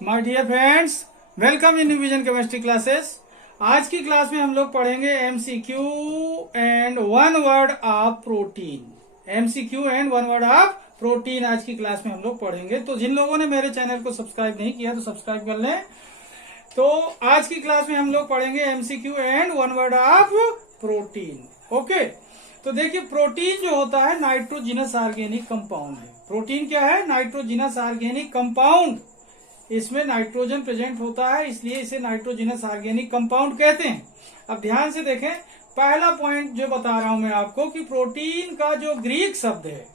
My dear friends, welcome in vision chemistry classes. आज की class में हम लोग पढ़ेंगे MCQ and one word of protein. MCQ and one word of protein आज की क्लास में हम लोग पढ़ेंगे। तो जिन लोगों ने मेरे चैनल को सब्सक्राइब नहीं किया तो सब्सक्राइब कर लें। तो आज की क्लास में हम लोग पढ़ेंगे MCQ and one word of protein. Okay, तो देखिए प्रोटीन जो होता है नाइट्रोजिनस ऑर्गेनिक कंपाउंड है। प्रोटीन क्या है? Nitrogenous organic compound. इसमें नाइट्रोजन प्रेजेंट होता है, इसलिए इसे नाइट्रोजिनस ऑर्गेनिक कंपाउंड कहते हैं। अब ध्यान से देखें, पहला पॉइंट जो बता रहा हूं मैं आपको कि प्रोटीन का जो ग्रीक शब्द है,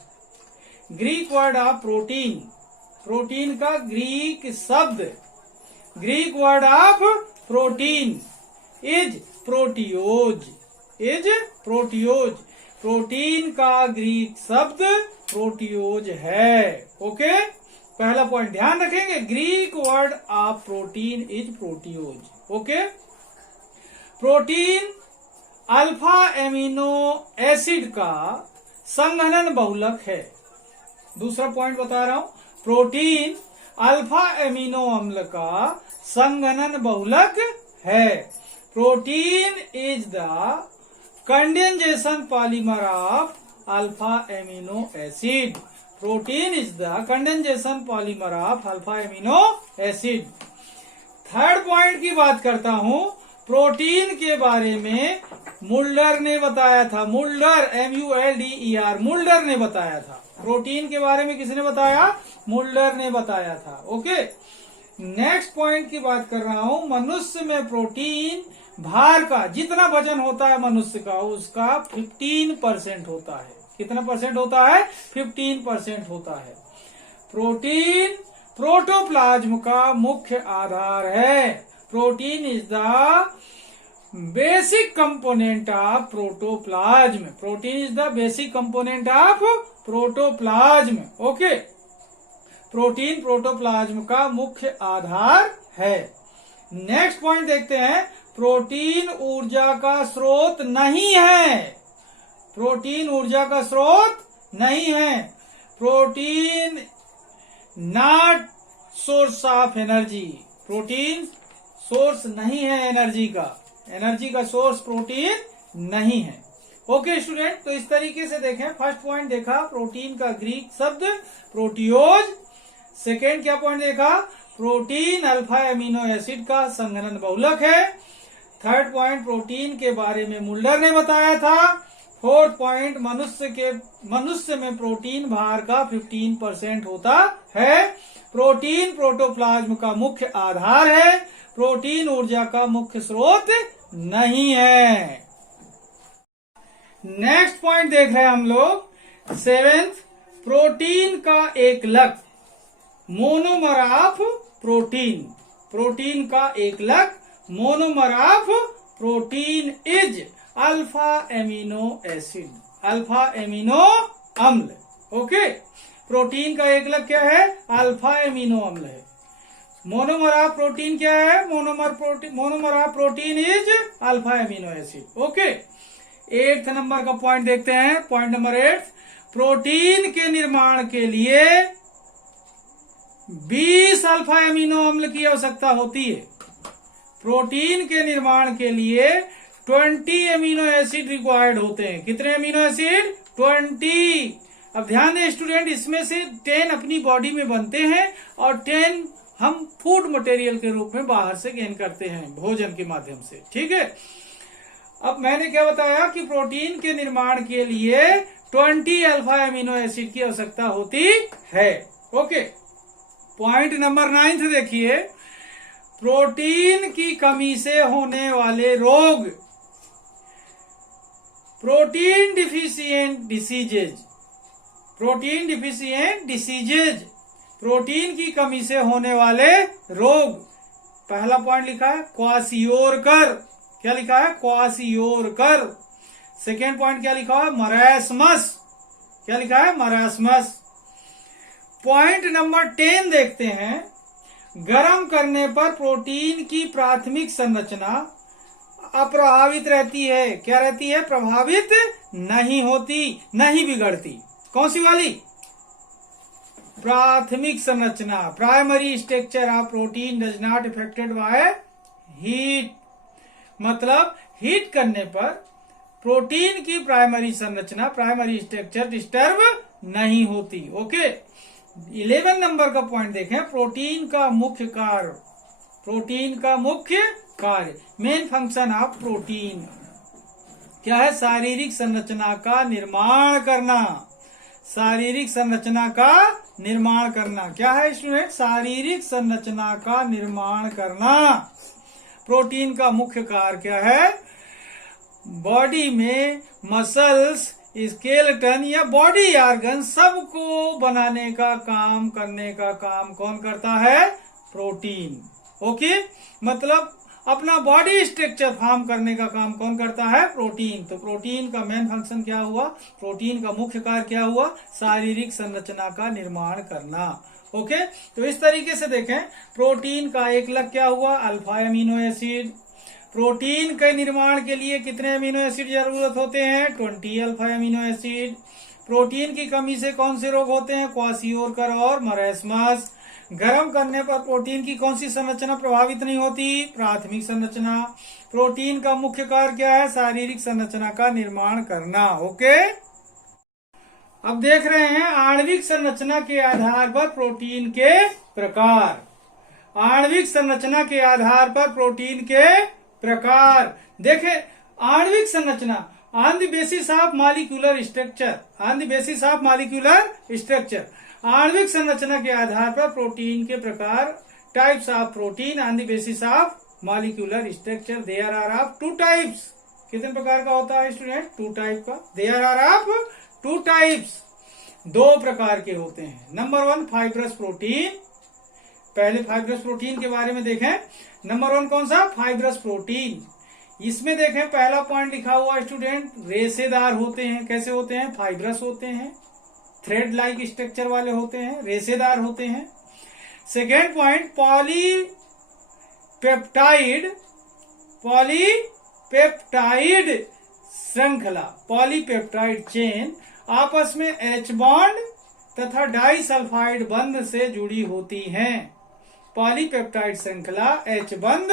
Greek word of protein, protein का ग्रीक शब्द, Greek word of protein is proteios, is proteios. Protein का ग्रीक शब्द प्रोटियोज है। ओके, पहला पॉइंट ध्यान रखेंगे, Greek word of protein is proteios. Okay, protein alpha amino acid का संघनन बहुलक है। दूसरा पॉइंट बता रहा हूं, प्रोटीन अल्फा एमिनो अम्ल का संघनन बहुलक है। Protein is the condensation polymer of alpha amino acid. Protein is the condensation polymer of alpha amino acid. Third point की बात करता हूं, प्रोटीन के बारे में मुल्डर ने बताया था। मुल्डर, MULDER, मुल्डर ने बताया था। प्रोटीन के बारे में किसने बताया? मुल्डर ने बताया था। ओके, नेक्स्ट पॉइंट की बात कर रहा हूं, मनुष्य में प्रोटीन भार का जितना वजन होता है मनुष्य का, उसका 15% होता है। कितना परसेंट होता है? 15% होता है। प्रोटीन प्रोटोप्लाज्म का मुख्य आधार है। Protein is the basic component of protoplasm. Protein is the basic component of protoplasm. Okay, protein protoplasm का मुख्य आधार है। नेक्स्ट पॉइंट देखते हैं, प्रोटीन ऊर्जा का स्रोत नहीं है। प्रोटीन ऊर्जा का स्रोत नहीं है। Protein not source of energy. Protein source नहीं है एनर्जी का। एनर्जी का सोर्स प्रोटीन नहीं है। ओके स्टूडेंट, तो इस तरीके से देखें, फर्स्ट पॉइंट देखा प्रोटीन का ग्रीक शब्द प्रोटियोज। सेकेंड क्या पॉइंट देखा? प्रोटीन अल्फा एमिनो एसिड का संघनन बहुलक है। थर्ड पॉइंट, प्रोटीन के बारे में मुल्डर ने बताया था। फोर्थ पॉइंट, मनुष्य में प्रोटीन भार का 15% होता है। प्रोटीन प्रोटोप्लाज्म का मुख्य आधार है। प्रोटीन ऊर्जा का मुख्य स्रोत नहीं है। नेक्स्ट पॉइंट देख रहे हैं हम लोग, सेवेंथ, प्रोटीन का एकलक मोनोमर ऑफ प्रोटीन। प्रोटीन का एकलक monomer of protein is alpha amino acid, alpha amino अम्ल। ओके, प्रोटीन का एकलक क्या है? अल्फा एमिनो अम्ल है। मोनोमर ऑफ प्रोटीन क्या है? Monomer of protein is alpha amino acid. Okay, 8th number का पॉइंट देखते हैं। पॉइंट नंबर 8, प्रोटीन के निर्माण के लिए 20 अल्फा एमिनो अम्ल की आवश्यकता होती है। प्रोटीन के निर्माण के लिए 20 एमिनो एसिड रिक्वायर्ड होते हैं। कितने एमिनो एसिड? 20। अब ध्यान दें स्टूडेंट, इसमें से 10 अपनी बॉडी में बनते हैं और 10 हम फूड मटेरियल के रूप में बाहर से गेन करते हैं भोजन के माध्यम से। ठीक है, अब मैंने क्या बताया कि प्रोटीन के निर्माण के लिए 20 अल्फा एमिनो एसिड की आवश्यकता होती है। ओके, पॉइंट नंबर 9 देखिए, प्रोटीन की कमी से होने वाले रोग, protein deficient diseases. Protein deficient diseases, protein की कमी से होने वाले रोग। पहला पॉइंट लिखा है क्वासियोरकर। क्या लिखा है? क्वासियोरकर। सेकेंड पॉइंट क्या लिखा है? मरास्मस। क्या लिखा है? मरास्मस। पॉइंट नंबर 10 देखते हैं, गर्म करने पर प्रोटीन की प्राथमिक संरचना अप्रभावित रहती है। क्या रहती है? प्रभावित नहीं होती, नहीं बिगड़ती। कौन सी वाली? प्राथमिक संरचना, primary structure of protein does not affected by heat, मतलब हीट करने पर प्रोटीन की प्राइमरी संरचना, प्राइमरी स्ट्रक्चर डिस्टर्ब नहीं होती। ओके, 11 नंबर का पॉइंट देखें, प्रोटीन का मुख्य कार्य, प्रोटीन का मुख्य कार्य, मेन फंक्शन ऑफ प्रोटीन क्या है? शारीरिक संरचना का निर्माण करना, शारीरिक संरचना का निर्माण करना। क्या है स्टूडेंट? शारीरिक संरचना का निर्माण करना। प्रोटीन का मुख्य कार्य क्या है? बॉडी में मसल्स, स्केलेटन या बॉडी ऑर्गन सबको बनाने का काम, करने का काम कौन करता है? प्रोटीन। ओके, मतलब अपना बॉडी स्ट्रक्चर फॉर्म करने का काम कौन करता है? प्रोटीन। तो प्रोटीन का मेन फंक्शन क्या हुआ? प्रोटीन का मुख्य कार्य क्या हुआ? शारीरिक संरचना का निर्माण करना। ओके, तो इस तरीके से देखें, प्रोटीन का एक लक्ष्य क्या हुआ? Alpha amino acid. प्रोटीन के निर्माण के लिए कितने अमीनो एसिड जरूरत होते हैं? 20 अल्फा एमिनो एसिड। प्रोटीन की कमी से कौन से रोग होते हैं? क्वाशियोरकर और मरेस्मस। गर्म करने पर प्रोटीन की कौन सी संरचना प्रभावित नहीं होती? प्राथमिक संरचना। प्रोटीन का मुख्य कार्य क्या है? शारीरिक संरचना का निर्माण करना। ओके, अब देख रहे हैं आणविक संरचना के आधार पर प्रोटीन के प्रकार। आणविक संरचना के आधार पर प्रोटीन के प्रकार देखें, आणविक संरचना on the basis of molecular structure, on the basis of molecular structure, आणविक संरचना के आधार पर प्रोटीन के प्रकार, types of protein on the basis of molecular structure. There are of 2 types. कितने प्रकार का होता है स्टूडेंट? 2 टाइप का। देयर आर ऑफ 2 टाइप्स, 2 प्रकार के होते हैं। Number 1 fibrous protein. पहले फाइब्रस प्रोटीन के बारे में देखें। नंबर 1 कौन सा? Fibrous protein. इसमें देखें पहला पॉइंट लिखा हुआ स्टूडेंट, रेशेदार होते हैं। कैसे होते हैं? फाइब्रस होते हैं, थ्रेड लाइक स्ट्रक्चर वाले होते हैं, रेशेदार होते हैं। सेकेंड पॉइंट, पॉलीपेप्टाइड, पॉलीपेप्टाइड श्रृंखला, पॉलीपेप्टाइड चेन आपस में H बॉन्ड तथा डाई सल्फाइड बंध से जुड़ी होती हैं। पॉलीपेप्टाइड श्रृंखला H बंध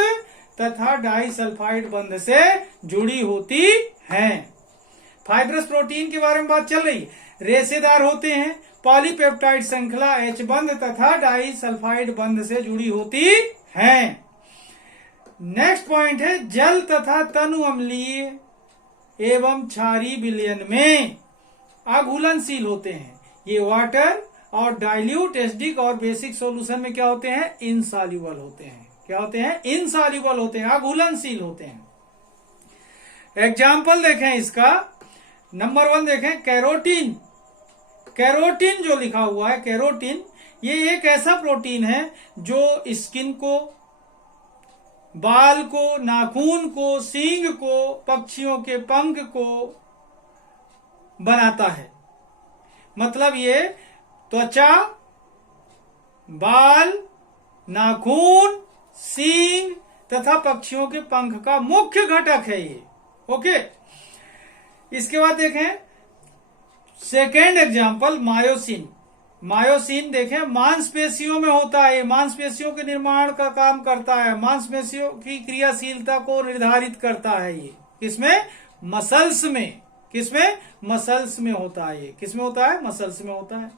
तथा डाई सल्फाइड बंध से जुड़ी होती हैं। फाइब्रस प्रोटीन के बारे में बात चल रही, रेशेदार होते हैं, पॉलीपेप्टाइड श्रृंखला H बंध तथा डाई सल्फाइड बंध से जुड़ी होती हैं। नेक्स्ट पॉइंट है, जल तथा तनु अम्लीय एवं क्षारीय विलयन में अघुलनशील होते हैं। ये वाटर और डाइल्यूट, एसिडिक और बेसिक सॉल्यूशन में क्या होते हैं? इनसॉल्युबल होते हैं। क्या होते हैं? इनसॉल्युबल होते हैं, अघुलनशील होते हैं। एग्जाम्पल देखें इसका। नंबर 1 देखें, कैरोटीन। कैरोटीन जो लिखा हुआ है, कैरोटीन, ये एक ऐसा प्रोटीन है जो स्किन को, बाल को, नाखून को, सींग को, पक्षियों के पंख को बनाता है। मतलब ये त्वचा, बाल, नाखून, सींग तथा पक्षियों के पंख का मुख्य घटक है ये। ओके, इसके बाद देखें सेकेंड एग्जांपल, मायोसिन। मायोसिन देखें, मांसपेशियों में होता है, मांसपेशियों के निर्माण का काम करता है, मांसपेशियों की क्रियाशीलता को निर्धारित करता है। ये किसमें? मसल्स में। किसमें? मसल्स में होता है। ये किसमें होता है? मसल्स में होता है।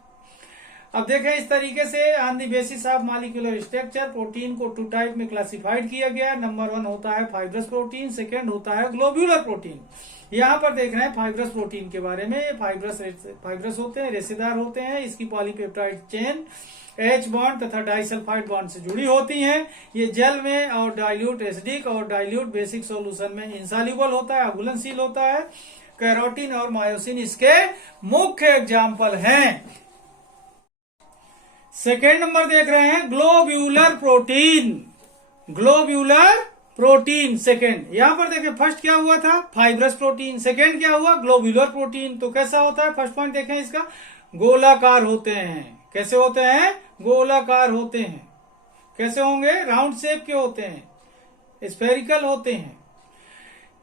अब देखें इस तरीके से on the basis of molecular structure protein को 2 टाइप में क्लासिफाइड किया गया। नंबर 1 होता है फाइब्रस प्रोटीन, सेकेंड होता है ग्लोब्यूलर प्रोटीन। यहाँ पर देख रहे हैं फाइब्रस प्रोटीन के बारे में। फाइब्रस होते हैं, रेशेदार होते हैं, इसकी पॉलीपेप्टाइड चेन H बॉन्ड तथा डाइसल्फाइड बॉन्ड से जुड़ी होती हैं। ये जल में और डाइल्यूट एसिडिक और डाइल्यूट बेसिक सॉल्यूशन में इंसॉल्युबल होता है, अघुलनशील होता है। कैरोटीन और मायोसिन इसके मुख्य एग्जाम्पल हैं। सेकेंड नंबर देख रहे हैं, globular protein. Globular protein second. यहां पर देखें फर्स्ट क्या हुआ था? Fibrous protein. सेकेंड क्या हुआ? Globular protein. तो कैसा होता है? फर्स्ट पॉइंट देखें इसका, गोलाकार होते हैं। कैसे होते हैं? गोलाकार होते हैं। कैसे होंगे? राउंड शेप के होते हैं, स्फेरिकल होते हैं।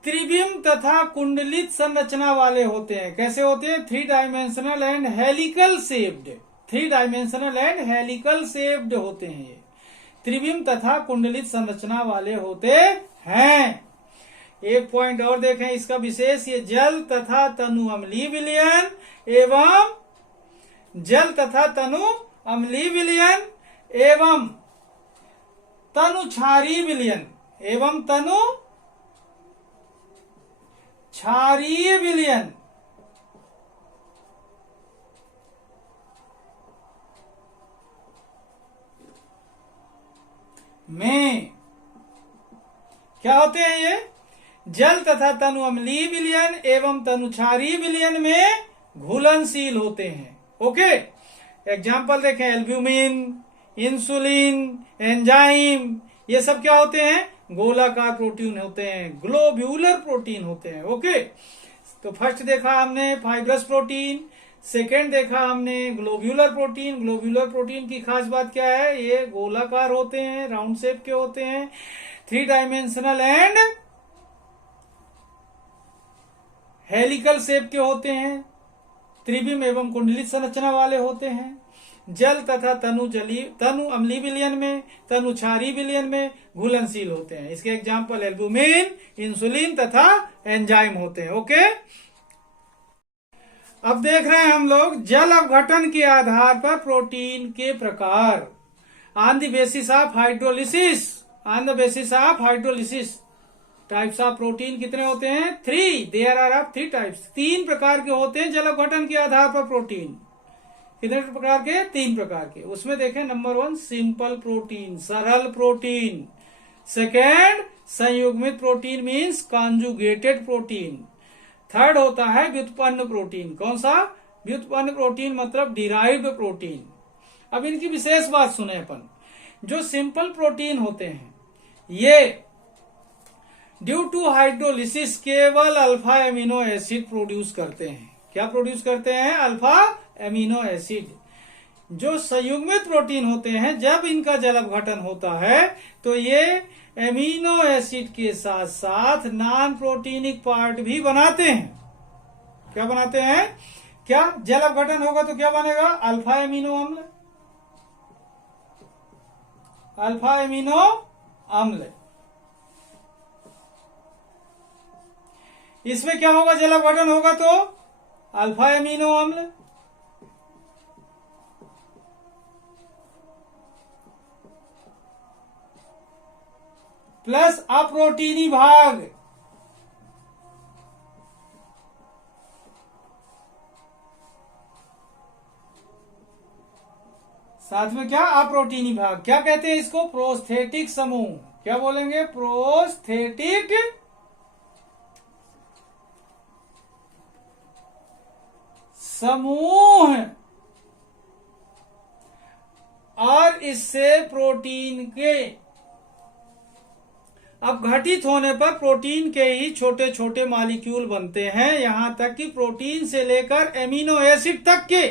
त्रिविम तथा कुंडलित संरचना वाले होते हैं। कैसे होते हैं? 3 dimensional and helical shaped. 3 dimensional and helical shaped होते हैं। ये त्रिविम तथा कुंडलित संरचना वाले होते हैं। एक पॉइंट और देखें इसका विशेष, ये जल तथा तनु अम्लीय विलयन एवं जल तथा तनु अम्लीय विलयन एवं तनु क्षारीय विलयन एवं तनु क्षारीय विलयन में क्या होते हैं? ये जल तथा तनु अम्लीय विलयन एवं तनु क्षारीय विलयन में घुलनशील होते हैं। ओके, एग्जाम्पल देखें, एल्ब्यूमिन, इंसुलिन, एंजाइम, ये सब क्या होते हैं? गोलाकार प्रोटीन होते हैं, ग्लोब्यूलर प्रोटीन होते हैं। ओके, तो फर्स्ट देखा हमने फाइब्रस प्रोटीन, सेकेंड देखा हमने ग्लोब्यूलर प्रोटीन। ग्लोब्यूलर प्रोटीन की खास बात क्या है? ये गोलाकार होते हैं, राउंड शेप के होते हैं, 3 डायमेंशनल एंड हेलिकल शेप के होते हैं, त्रिविम एवं कुंडलित संरचना वाले होते हैं। जल तथा तनु अम्लीय विलयन में, तनु क्षारीय विलयन में घुलनशील होते हैं। इसके एग्जाम्पल एल्ब्यूमिन, इंसुलिन तथा एंजाइम होते हैं। ओके, अब देख रहे हैं हम लोग जल अपघटन के आधार पर प्रोटीन के प्रकार। On the basis of hydrolysis, on the basis of hydrolysis types of protein कितने होते हैं? 3। There are of 3 types. 3 प्रकार के होते हैं जल अपघटन के आधार पर प्रोटीन। कितने प्रकार के? 3 प्रकार के। उसमें देखें, नंबर 1 सिंपल प्रोटीन, सरल प्रोटीन। सेकेंड संयुग्मित protein means conjugated protein. Third होता है व्युत्पन्न प्रोटीन। कौन सा? व्युत्पन्न प्रोटीन मतलब डिराइव्ड प्रोटीन। अब इनकी विशेष बात सुने अपन। जो सिंपल प्रोटीन होते हैं ये ड्यू टू हाइड्रोलिसिस केवल अल्फा एमिनो एसिड प्रोड्यूस करते हैं। क्या प्रोड्यूस करते हैं? Alpha amino acid. जो संयुग्मित प्रोटीन होते हैं जब इनका जल अपघटन होता है तो ये एमिनो एसिड के साथ साथ नॉन प्रोटीनिक पार्ट भी बनाते हैं। क्या बनाते हैं? क्या जल अपघटन होगा तो क्या बनेगा? अल्फा एमिनो अम्ल, अल्फा एमिनो अम्ल। इसमें क्या होगा? जल अपघटन होगा तो अल्फा एमिनो अम्ल प्लस अप्रोटीनी भाग, साथ में क्या? अप्रोटीनी भाग। क्या कहते हैं इसको? प्रोस्थेटिक समूह। क्या बोलेंगे? प्रोस्थेटिक समूह। और इससे प्रोटीन के अपघटित होने पर प्रोटीन के ही छोटे छोटे मॉलिक्यूल बनते हैं। यहां तक कि प्रोटीन से लेकर एमिनो एसिड तक के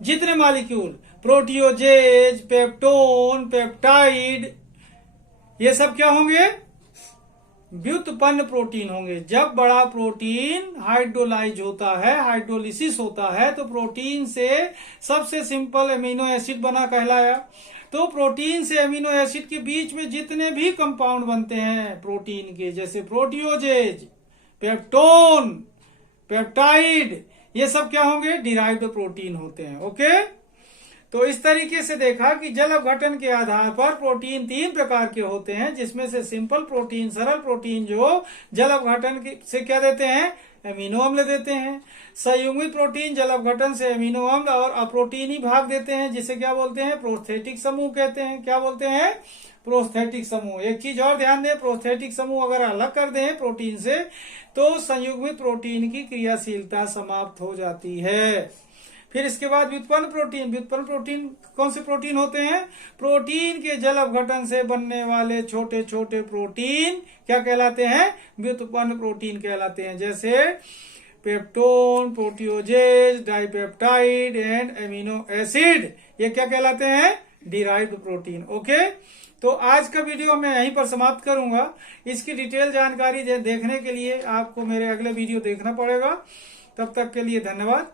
जितने मॉलिक्यूल, प्रोटियोजेज, पेप्टोन, पेप्टाइड, ये सब क्या होंगे? व्युत्पन्न प्रोटीन होंगे। जब बड़ा प्रोटीन हाइड्रोलाइज होता है, हाइड्रोलिसिस होता है, तो प्रोटीन से सबसे सिंपल एमिनो एसिड बना कहलाया। तो प्रोटीन से एमिनो एसिड के बीच में जितने भी कंपाउंड बनते हैं प्रोटीन के, जैसे प्रोटियोजेज, पेप्टोन, पेप्टाइड, ये सब क्या होंगे? डिराइव्ड प्रोटीन होते हैं। ओके, तो इस तरीके से देखा कि जल अपघटन के आधार पर प्रोटीन 3 प्रकार के होते हैं, जिसमें से सिंपल प्रोटीन, सरल प्रोटीन जो जल अपघटन से क्या देते हैं? एमिनो अम्ल देते हैं। संयुग्मित प्रोटीन जल अपघटन से एमिनो अम्ल और अप्रोटीनी भाग देते हैं, जिसे क्या बोलते हैं? प्रोस्थेटिक समूह कहते हैं। क्या बोलते हैं? प्रोस्थेटिक समूह। एक चीज और ध्यान दें, प्रोस्थेटिक समूह अगर अलग कर दें प्रोटीन से तो संयुग्मित प्रोटीन की क्रियाशीलता समाप्त हो जाती है। फिर इसके बाद व्युत्पन्न प्रोटीन। व्युत्पन्न प्रोटीन कौन से प्रोटीन होते हैं? प्रोटीन के जल अपघटन से बनने वाले छोटे छोटे प्रोटीन क्या कहलाते हैं? व्युत्पन्न प्रोटीन कहलाते हैं। जैसे peptone, proteoses, dipeptide and amino acid, ये क्या कहलाते हैं? Derived protein. ओके, तो आज का वीडियो मैं यहीं पर समाप्त करूंगा। इसकी डिटेल जानकारी देखने के लिए आपको मेरे अगले वीडियो देखना पड़ेगा। तब तक के लिए धन्यवाद।